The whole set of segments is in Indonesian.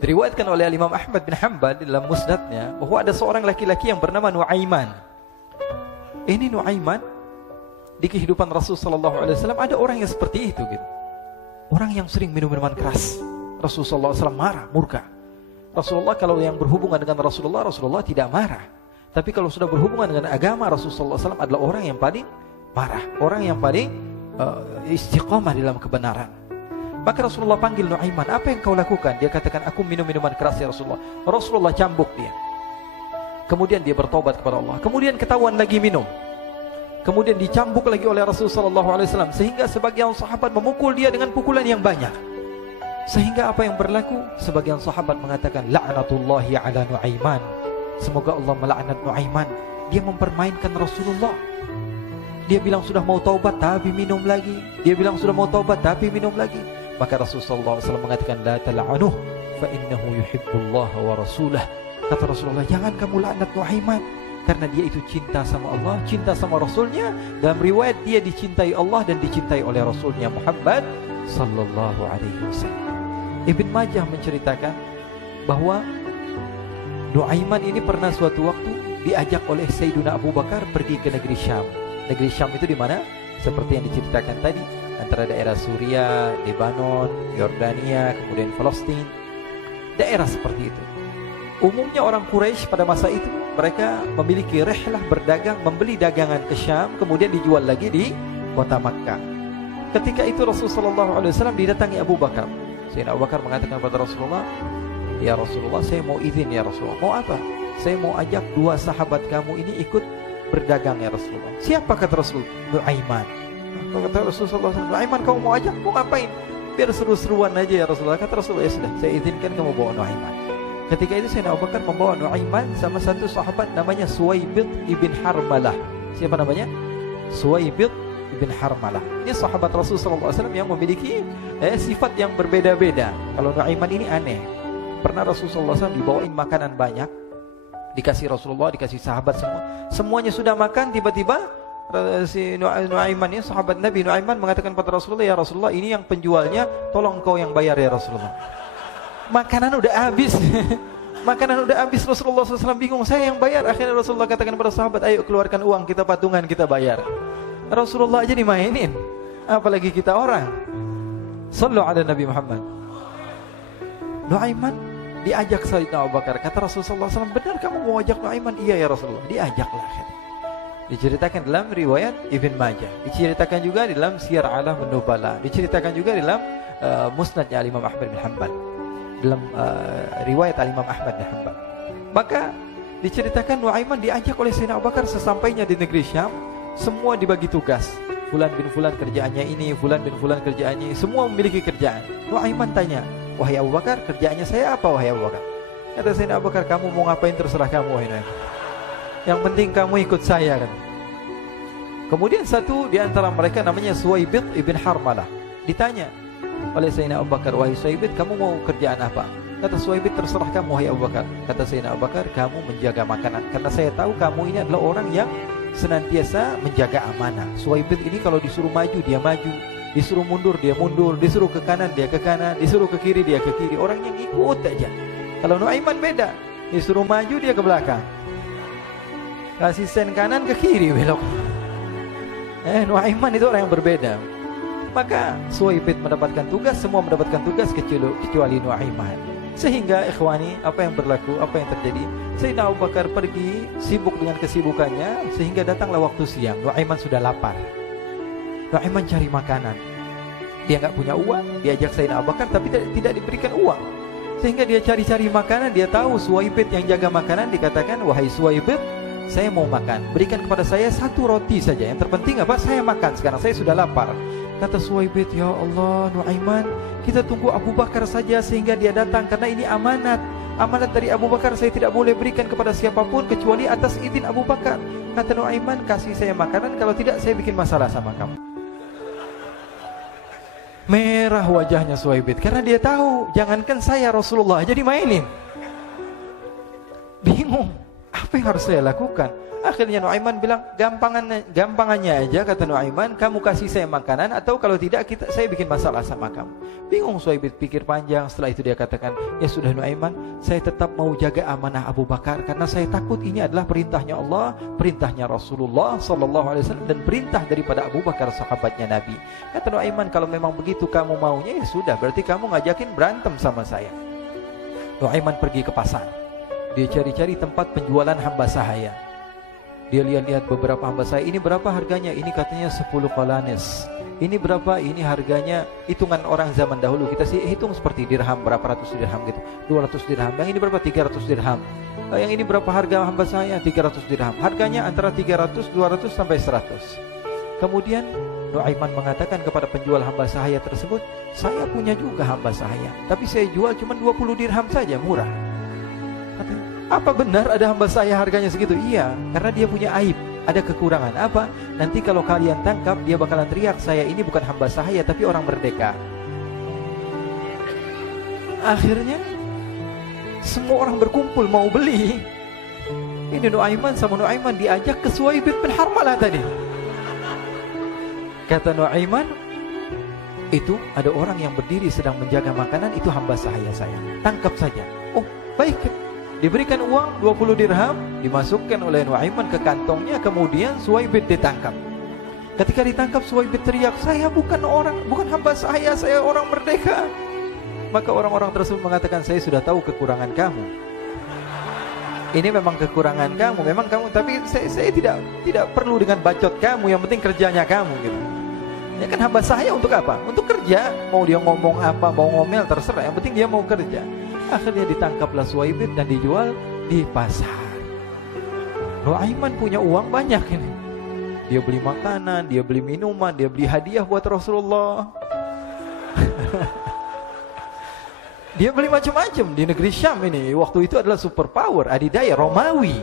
Diriwayatkan oleh Imam Ahmad bin Hanbal dalam musnadnya bahwa ada seorang laki-laki yang bernama Nuaiman. Ini Nuaiman di kehidupan Rasul sallallahu alaihi wasallam ada orang yang seperti itu gitu. Orang yang sering minum minuman keras. Rasul sallallahu alaihi wasallam marah, murka. Rasulullah kalau yang berhubungan dengan Rasulullah tidak marah. Tapi kalau sudah berhubungan dengan agama, Rasul sallallahu alaihi wasallam adalah orang yang paling marah, orang yang paling istiqamah dalam kebenaran. Maka Rasulullah panggil Nuaiman, apa yang kau lakukan? Dia katakan, aku minum minuman keras ya Rasulullah. Rasulullah cambuk dia. Kemudian dia bertobat kepada Allah. Kemudian ketahuan lagi minum. Kemudian dicambuk lagi oleh Rasulullah SAW. Sehingga sebagian sahabat memukul dia dengan pukulan yang banyak. Sehingga apa yang berlaku? Sebagian sahabat mengatakan, la'natullahi ala Nuaiman. Semoga Allah melaknat Nuaiman. Dia mempermainkan Rasulullah. Dia bilang sudah mau taubat tapi minum lagi. Dia bilang sudah mau taubat tapi minum lagi. Maka Rasulullah SAW mengatakan, la tal'anuh fa innahu yuhibbullah wa rasulah. Kata Rasulullah, jangan kamu laknat Nuaiman, karena dia itu cinta sama Allah, cinta sama Rasulnya. Dalam riwayat dia dicintai Allah dan dicintai oleh Rasulnya Muhammad sallallahu alaihi wasallam. Ibn Majah menceritakan bahwa Nuaiman ini pernah suatu waktu diajak oleh Sayyiduna Abu Bakar pergi ke negeri Syam. Negeri Syam itu di mana? Seperti yang diceritakan tadi, antara daerah Suriah, Lebanon, Yordania, kemudian Palestina. Daerah seperti itu. Umumnya orang Quraisy pada masa itu mereka memiliki rihlah berdagang, membeli dagangan ke Syam, kemudian dijual lagi di kota Makkah. Ketika itu Rasulullah SAW didatangi Abu Bakar. Sayyidina Abu Bakar mengatakan kepada Rasulullah, ya Rasulullah, saya mau izin ya Rasulullah. Mau apa? Saya mau ajak dua sahabat kamu ini ikut berdagang ya Rasulullah. Siapa kata Rasul? Nuaiman. Kata Rasulullah, Nuaiman kamu mau ajak? Mau ngapain? Biar seru-seruan aja ya Rasulullah. Kata Rasulullah, ya sudah, saya izinkan kamu bawa Nuaiman. Ketika itu Sayyidina Abu Bakar membawa Nuaiman sama satu sahabat namanya Suwaibid ibn Harmalah. Siapa namanya? Suwaibid ibn Harmalah. Ini sahabat Rasulullah SAW yang memiliki sifat yang berbeda-beda. Kalau Nuaiman ini aneh. Pernah Rasulullah SAW dibawain makanan banyak, dikasih Rasulullah, dikasih sahabat semua. Semuanya sudah makan, tiba-tiba si Nuaiman ini, sahabat Nabi Nuaiman mengatakan kepada Rasulullah, ya Rasulullah, ini yang penjualnya, tolong kau yang bayar ya Rasulullah. Makanan udah habis. Makanan udah habis, Rasulullah SAW bingung, saya yang bayar. Akhirnya Rasulullah katakan kepada sahabat, ayo keluarkan uang, kita patungan, kita bayar. Rasulullah aja dimainin, apalagi kita orang. Sallu ala Nabi Muhammad. Nuaiman diajak Sayyidina Abu Bakar. Kata Rasulullah SAW, benar kamu mau ajak Nuaiman? Iya ya Rasulullah. Diajaklah. Diceritakan dalam riwayat Ibn Majah, diceritakan juga dalam Siyar A'lam An-Nubala, diceritakan juga dalam musnadnya Imam Ahmad bin Hanbal, dalam riwayat Imam Ahmad bin Hanbal. Maka diceritakan Nuaiman diajak oleh Sayyidina Abu Bakar. Sesampainya di negeri Syam, semua dibagi tugas. Fulan bin Fulan kerjaannya ini, Fulan bin Fulan kerjaannya ini, semua memiliki kerjaan. Nuaiman tanya, wahai Abu Bakar, kerjaannya saya apa wahai Abu Bakar? Kata Sayyidina Abu Bakar, kamu mau ngapain terserah kamu wahai Nuaiman. Yang penting kamu ikut saya kan. Kemudian satu di antara mereka namanya Suwaibid ibn Harmalah. Ditanya oleh Sayyidina Abu Bakar, wahai Suwaibid, kamu mau kerjaan apa? Kata Suwaibid, terserah kamu wahai Abu Bakar. Kata Sayyidina Abu Bakar, kamu menjaga makanan, karena saya tahu kamu ini adalah orang yang senantiasa menjaga amanah. Suwaibid ini kalau disuruh maju dia maju, disuruh mundur dia mundur, disuruh ke kanan dia ke kanan, disuruh ke kiri dia ke kiri. Orang yang ikut aja. Kalau Nuaiman beda, disuruh maju dia ke belakang, kasih sen kanan ke kiri belok. Nuaiman itu orang yang berbeda. Maka Suwaibid mendapatkan tugas, semua mendapatkan tugas kecuali Nuaiman. Sehingga ikhwani, apa yang berlaku, apa yang terjadi? Sayyidina Abu Bakar pergi sibuk dengan kesibukannya, sehingga datanglah waktu siang. Nuaiman sudah lapar. Nuaiman cari makanan. Dia nggak punya uang, diajak Sayyidina Abu Bakar tapi tidak diberikan uang. Sehingga dia cari-cari makanan. Dia tahu Suwaibid yang jaga makanan. Dikatakan, wahai Suwaibid, saya mau makan, berikan kepada saya satu roti saja. Yang terpenting apa? Saya makan sekarang, saya sudah lapar. Kata Suwaibid, ya Allah Nuaiman, kita tunggu Abu Bakar saja sehingga dia datang, karena ini amanat. Amanat dari Abu Bakar, saya tidak boleh berikan kepada siapapun kecuali atas izin Abu Bakar. Kata Nuaiman, kasih saya makanan, kalau tidak saya bikin masalah sama kamu. Merah wajahnya Suwaibid, karena dia tahu, jangankan saya, Rasulullah aja dimainin. Bingung, apa yang harus saya lakukan? Akhirnya Nuaiman bilang, gampangannya aja, kata Nuaiman, kamu kasih saya makanan, atau kalau tidak saya bikin masalah sama kamu. Bingung Suhaib pikir panjang. Setelah itu dia katakan, ya sudah Nuaiman, saya tetap mau jaga amanah Abu Bakar, karena saya takut ini adalah perintahnya Allah, perintahnya Rasulullah SAW, dan perintah daripada Abu Bakar sahabatnya Nabi. Kata Nuaiman, kalau memang begitu kamu maunya, ya sudah, berarti kamu ngajakin berantem sama saya. Nuaiman pergi ke pasar. Dia cari-cari tempat penjualan hamba sahaya. Dia lihat-lihat beberapa hamba sahaya. Ini berapa harganya? Ini katanya 10 qalanis. Ini berapa? Ini harganya, hitungan orang zaman dahulu. Kita sih hitung seperti dirham, berapa ratus dirham gitu. 200 dirham. Yang ini berapa? 300 dirham. Yang ini berapa harga hamba sahaya? 300 dirham. Harganya antara 300, 200 sampai 100. Kemudian Nuaiman mengatakan kepada penjual hamba sahaya tersebut, saya punya juga hamba sahaya, tapi saya jual cuma 20 dirham saja, murah. Katanya, apa benar ada hamba saya harganya segitu? Iya, karena dia punya aib, ada kekurangan. Apa? Nanti kalau kalian tangkap, dia bakalan teriak, saya ini bukan hamba sahaya tapi orang merdeka. Akhirnya semua orang berkumpul mau beli. Ini Nuaiman sama Nuaiman diajak ke Suhaib bin Harmalah tadi. Kata Nuaiman, itu ada orang yang berdiri sedang menjaga makanan, itu hamba sahaya saya, tangkap saja. Oh baik. Diberikan uang 20 dirham, dimasukkan oleh Nuaiman ke kantongnya, kemudian Suhaib ditangkap. Ketika ditangkap, Suhaib teriak, saya bukan hamba saya orang merdeka. Maka orang-orang tersebut mengatakan, saya sudah tahu kekurangan kamu. Ini memang kekurangan kamu, memang kamu, tapi saya tidak perlu dengan bacot kamu, yang penting kerjanya kamu gitu. Ya kan hamba saya untuk apa? Untuk kerja. Mau dia ngomong apa, mau ngomel terserah, yang penting dia mau kerja. Akhirnya ditangkaplah Suhaib dan dijual di pasar. Nuaiman punya uang banyak ini. Dia beli makanan, dia beli minuman, dia beli hadiah buat Rasulullah. Dia beli macam-macam di negeri Syam ini. Waktu itu adalah superpower, adidaya Romawi.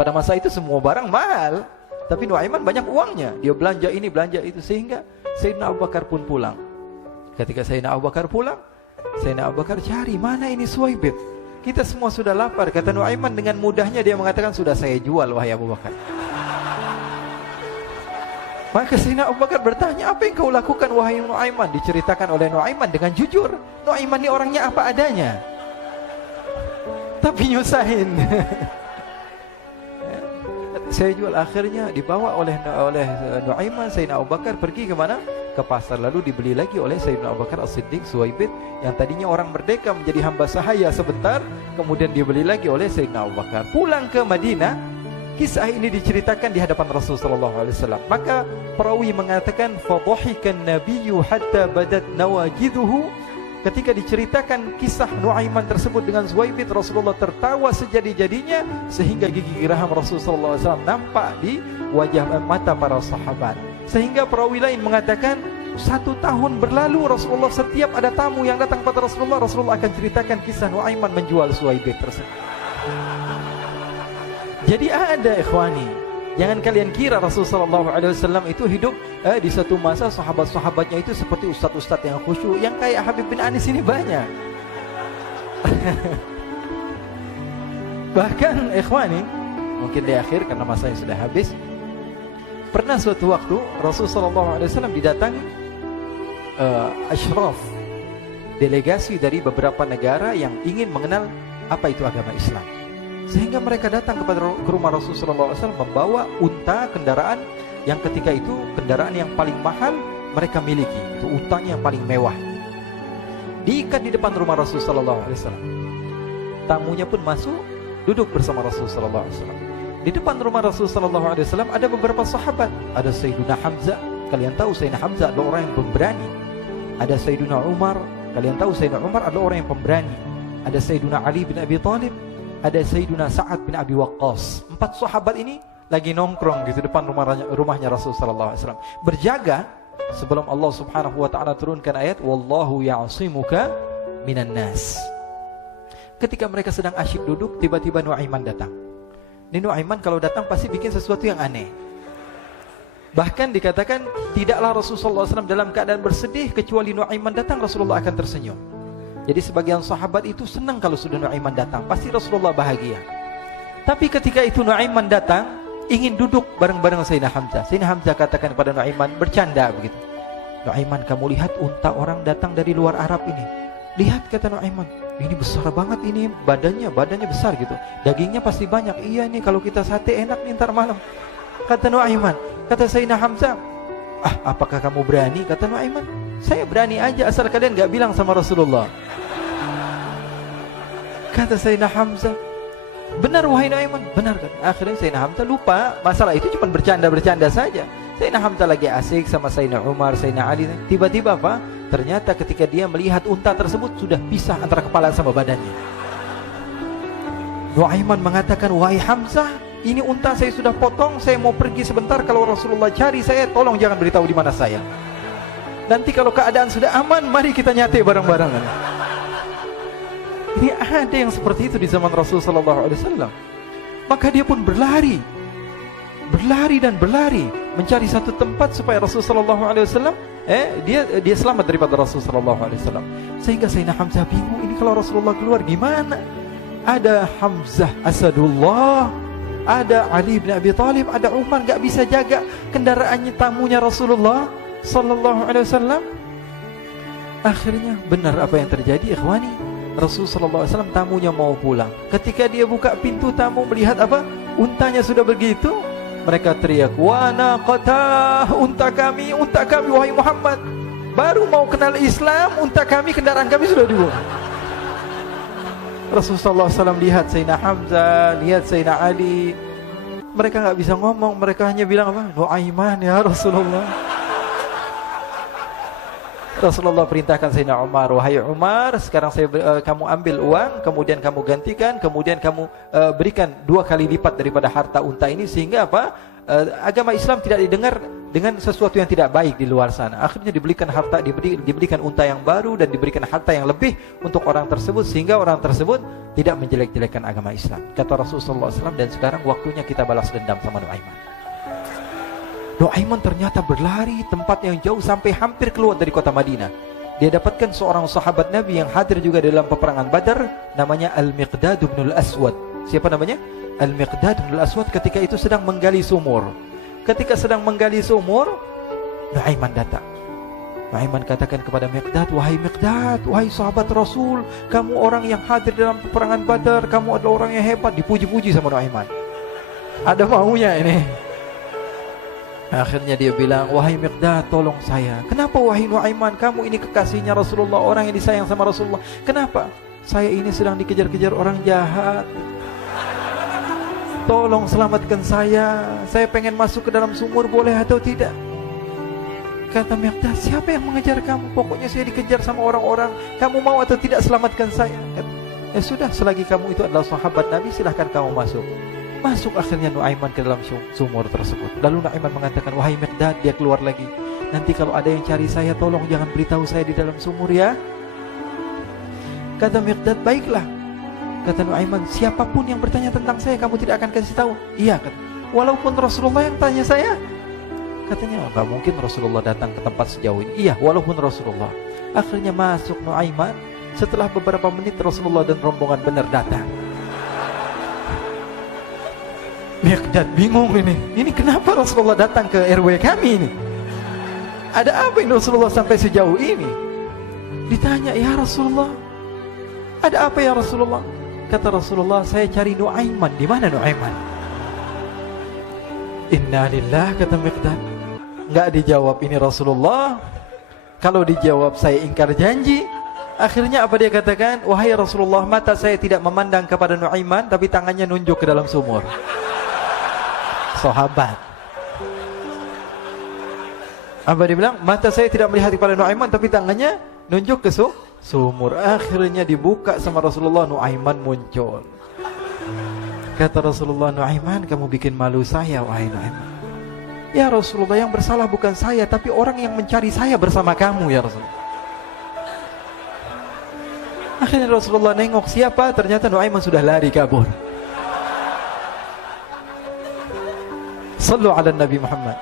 Pada masa itu semua barang mahal, tapi Nuaiman banyak uangnya. Dia belanja ini, belanja itu, sehingga Sayyidina Abu Bakar pun pulang. Ketika Sayyidina Abu Bakar pulang, Sayyidina Abu Bakar cari, mana ini Suhaib? Kita semua sudah lapar. Kata Nuaiman dengan mudahnya dia mengatakan, sudah saya jual wahai Abu Bakar. Maka Sayyidina Abu Bakar bertanya, apa yang kau lakukan wahai Nuaiman? Diceritakan oleh Nuaiman dengan jujur. Nuaiman ini orangnya apa adanya, tapi nyusahin. Saya jual. Akhirnya dibawa oleh Nuaiman, Sayyidina Abu Bakar pergi ke mana? Ke pasar. Lalu dibeli lagi oleh Sayyidina Abu Bakar As-Siddiq, Suhaib yang tadinya orang merdeka menjadi hamba sahaya sebentar, kemudian dibeli lagi oleh Sayyidina Abu Bakar. Pulang ke Madinah, kisah ini diceritakan di hadapan Rasulullah SAW. Maka perawi mengatakan, fadhahikan nabiyyu hatta badat nawajiduhu. Ketika diceritakan kisah Nuaiman tersebut dengan Suhaib, Rasulullah tertawa sejadi-jadinya sehingga gigi geraham Rasulullah SAW nampak di wajah mata para sahabat. Sehingga perawi lain mengatakan, 1 tahun berlalu Rasulullah, setiap ada tamu yang datang pada Rasulullah akan ceritakan kisah Nuaiman menjual Suhaib tersebut. Jadi ada ikhwani, jangan kalian kira Rasulullah SAW itu hidup di satu masa sahabat-sahabatnya itu seperti ustadz-ustadz yang khusyuk, yang kayak Habib bin Anis ini banyak. Bahkan ikhwani, mungkin di akhir karena masanya sudah habis, pernah suatu waktu Rasulullah SAW didatangi asyraf, delegasi dari beberapa negara yang ingin mengenal apa itu agama Islam. Sehingga mereka datang ke rumah Rasulullah SAW membawa unta, kendaraan yang ketika itu kendaraan yang paling mahal mereka miliki. Itu untanya yang paling mewah. Diikat di depan rumah Rasulullah SAW. Tamunya pun masuk, duduk bersama Rasulullah SAW. Di depan rumah Rasulullah SAW ada beberapa sahabat. Ada Sayyidina Hamzah. Kalian tahu Sayyidina Hamzah adalah orang yang pemberani. Ada Sayyidina Umar. Kalian tahu Sayyidina Umar adalah orang yang pemberani. Ada Sayyidina Ali bin Abi Thalib. Ada Sayyidina Sa'ad bin Abi Waqqas. 4 sahabat ini lagi nongkrong di depan rumahnya Rasulullah SAW, berjaga sebelum Allah Subhanahu wa taala turunkan ayat wallahu ya'simuka minan nas. Ketika mereka sedang asyik duduk, tiba-tiba Nuaiman datang. Ini Nuaiman kalau datang pasti bikin sesuatu yang aneh. Bahkan dikatakan tidaklah Rasulullah SAW dalam keadaan bersedih, kecuali Nuaiman datang Rasulullah akan tersenyum. Jadi sebagian sahabat itu senang kalau sudah Nuaiman datang, pasti Rasulullah bahagia. Tapi ketika itu Nuaiman datang, ingin duduk bareng-bareng Sayyidina Hamzah. Sayyidina Hamzah katakan kepada Nuaiman, bercanda begitu. Nuaiman, kamu lihat unta orang datang dari luar Arab ini. Lihat, kata Nuaiman, ini besar banget ini, badannya besar gitu. Dagingnya pasti banyak. Iya nih, kalau kita sate enak nih ntar malam. Kata Nuaiman. Kata Sayyidina Hamzah, apakah kamu berani? Kata Nuaiman, saya berani aja asal kalian gak bilang sama Rasulullah. Kata Sayyidina Hamzah, benar wahai Nuaiman, benar kan? Akhirnya Sayyidina Hamzah lupa masalah itu, cuma bercanda-bercanda saja. Sayyidina Hamzah lagi asik sama Sayyidina Umar, Sayyidina Ali. Tiba-tiba apa? Ternyata ketika dia melihat unta tersebut sudah pisah antara kepala sama badannya. Nuaiman mengatakan, wahai Hamzah, ini unta saya sudah potong, saya mau pergi sebentar. Kalau Rasulullah cari saya, tolong jangan beritahu di mana saya. Nanti kalau keadaan sudah aman, mari kita nyate bareng-barengan. Ini ada yang seperti itu di zaman Rasulullah SAW. Maka dia pun berlari dan berlari mencari satu tempat supaya Rasulullah SAW dia selamat daripada Rasulullah SAW. Sehingga Sayyidina Hamzah bingung, ini kalau Rasulullah keluar gimana? Ada Hamzah Asadullah, ada Ali bin Abi Thalib, ada Umar, gak bisa jaga kendaraannya tamunya Rasulullah SAW. Akhirnya benar apa yang terjadi, ikhwani. Rasulullah SAW tamunya mau pulang. Ketika dia buka pintu tamu melihat apa? Untanya sudah begitu. Mereka teriak, wa naqata, unta kami wahai Muhammad. Baru mau kenal Islam, unta kami, kendaraan kami sudah dibunuh. Rasulullah SAW lihat Sayyidina Hamzah, lihat Sayyidina Ali. Mereka gak bisa ngomong, mereka hanya bilang apa? Nuaiman ya Rasulullah. Rasulullah perintahkan Sayyidina Umar, wahai Umar, sekarang kamu ambil uang, kemudian kamu gantikan, kemudian kamu berikan 2 kali lipat daripada harta unta ini, sehingga apa? Agama Islam tidak didengar dengan sesuatu yang tidak baik di luar sana. Akhirnya diberikan harta, diberikan unta yang baru dan diberikan harta yang lebih untuk orang tersebut, sehingga orang tersebut tidak menjelek-jelekkan agama Islam. Kata Rasulullah SAW, dan sekarang waktunya kita balas dendam sama Nuaiman. Nuaiman ternyata berlari tempat yang jauh sampai hampir keluar dari kota Madinah. Dia dapatkan seorang sahabat Nabi yang hadir juga dalam peperangan Badar, namanya Al-Miqdad bin Al-Aswad. Siapa namanya? Al-Miqdad bin Al-Aswad ketika itu sedang menggali sumur. Ketika sedang menggali sumur, Nuaiman datang. Nuaiman katakan kepada Miqdad, wahai Miqdad, wahai sahabat Rasul, kamu orang yang hadir dalam peperangan Badar, kamu adalah orang yang hebat. Dipuji-puji sama Nuaiman. Ada maunya ini. Akhirnya dia bilang, wahai Miqdad, tolong saya. Kenapa wahai Nuaiman, kamu ini kekasihnya Rasulullah, orang yang disayang sama Rasulullah. Kenapa? Saya ini sedang dikejar-kejar orang jahat. Tolong selamatkan saya. Saya pengen masuk ke dalam sumur, boleh atau tidak? Kata Miqdad, siapa yang mengejar kamu? Pokoknya saya dikejar sama orang-orang. Kamu mau atau tidak selamatkan saya? Kata, ya sudah, selagi kamu itu adalah sahabat Nabi, silahkan kamu masuk. Masuk akhirnya Nuaiman ke dalam sumur tersebut. Lalu Nuaiman mengatakan, wahai Miqdad, dia keluar lagi. Nanti kalau ada yang cari saya, tolong jangan beritahu saya di dalam sumur ya. Kata Miqdad, baiklah. Kata Nuaiman, siapapun yang bertanya tentang saya, kamu tidak akan kasih tahu. Iya, kata, walaupun Rasulullah yang tanya saya. Katanya, enggak mungkin Rasulullah datang ke tempat sejauh ini. Iya, walaupun Rasulullah. Akhirnya masuk Nuaiman. Setelah beberapa menit Rasulullah dan rombongan benar datang. Miqdad bingung ini. Ini kenapa Rasulullah datang ke RW kami ini? Ada apa ini Rasulullah sampai sejauh ini? Ditanya, ya Rasulullah, ada apa ya Rasulullah? Kata Rasulullah, saya cari Nuaiman. Di mana Nuaiman? Inna lillah, kata Miqdad. Enggak dijawab ini Rasulullah. Kalau dijawab saya ingkar janji. Akhirnya apa dia katakan? Wahai Rasulullah, mata saya tidak memandang kepada Nuaiman, tapi tangannya nunjuk ke dalam sumur. Sahabat. Apa dia bilang? Mata saya tidak melihat kepada Nuaiman, tapi tangannya nunjuk ke sumur. Akhirnya dibuka sama Rasulullah, Nuaiman muncul. Kata Rasulullah, Nuaiman, kamu bikin malu saya, wahai Nuaiman. Ya Rasulullah, yang bersalah bukan saya, tapi orang yang mencari saya bersama kamu, ya Rasulullah. Akhirnya Rasulullah nengok, siapa? Ternyata Nuaiman sudah lari kabur. Sallu ala Nabi Muhammad.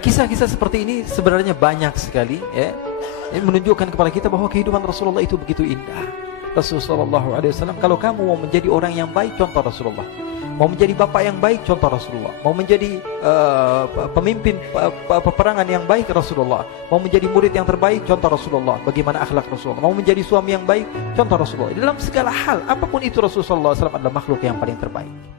Kisah-kisah seperti ini sebenarnya banyak sekali, ya. Ini menunjukkan kepada kita bahwa kehidupan Rasulullah itu begitu indah. Rasulullah SAW, kalau kamu mau menjadi orang yang baik, contoh Rasulullah. Mau menjadi bapak yang baik, contoh Rasulullah. Mau menjadi pemimpin peperangan yang baik, Rasulullah. Mau menjadi murid yang terbaik, contoh Rasulullah. Bagaimana akhlak Rasulullah. Mau menjadi suami yang baik, contoh Rasulullah. Dalam segala hal, apapun itu Rasulullah SAW adalah makhluk yang paling terbaik.